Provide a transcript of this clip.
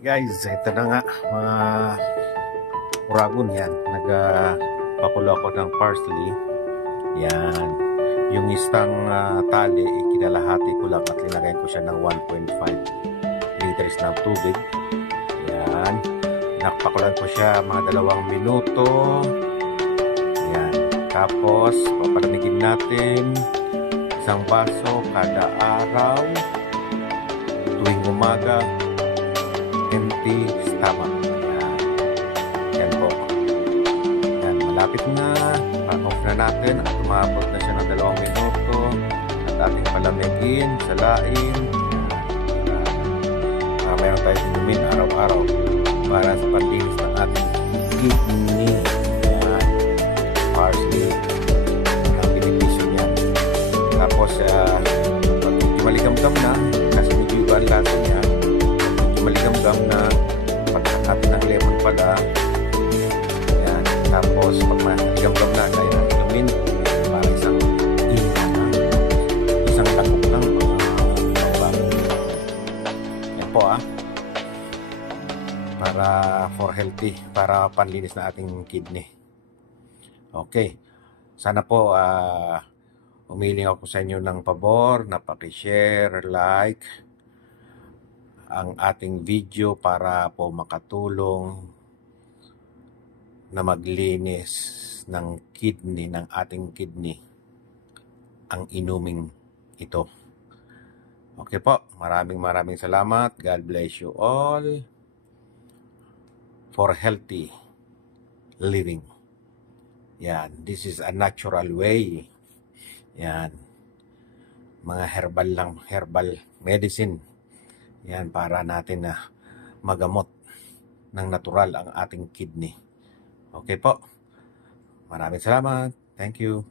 Guys, ito na nga mga uragon yan. Nagpakulo ako ng parsley. Yan. Yung istang tali, kinalahati ko lang at linagay ko siya ng 1.5 liters ng tubig. Yan. Nakpakulan ko siya mga 2 minuto. Yan. Tapos, papalamigin natin 1 baso kada araw. Tuwing umaga, empty stomach. Yan. Yan po. Yan. Malapit na. Pa-off na natin at umabot na siya ng 2 minuto at ating palamigin, salain. Mayroon tayo inumin araw-araw para sa panlinis ng ating kidney. Yan. Parsley. Ang benepisyo niya. Tapos, pag maligam-gam na, kasi medyo iba ang lasa niya, maligam-gam na pagkat natin ng lemon pala. Ayan. Tapos pag maligam-gam na kaya inumin para isang ina na isang lakok lang yan po para for healthy, para panlinis na ating kidney. Okay, sana po humiling ako sa inyo ng pabor na paki-share, like ang ating video para po makatulong na maglinis ng kidney, ng ating kidney, ang inuming ito. Okay po, maraming salamat. God bless you all for healthy living. Yan, this is a natural way. Yan, mga herbal lang, herbal medicine. Yan, para natin na magamot ng natural ang ating kidney. Okay po. Maraming salamat. Thank you.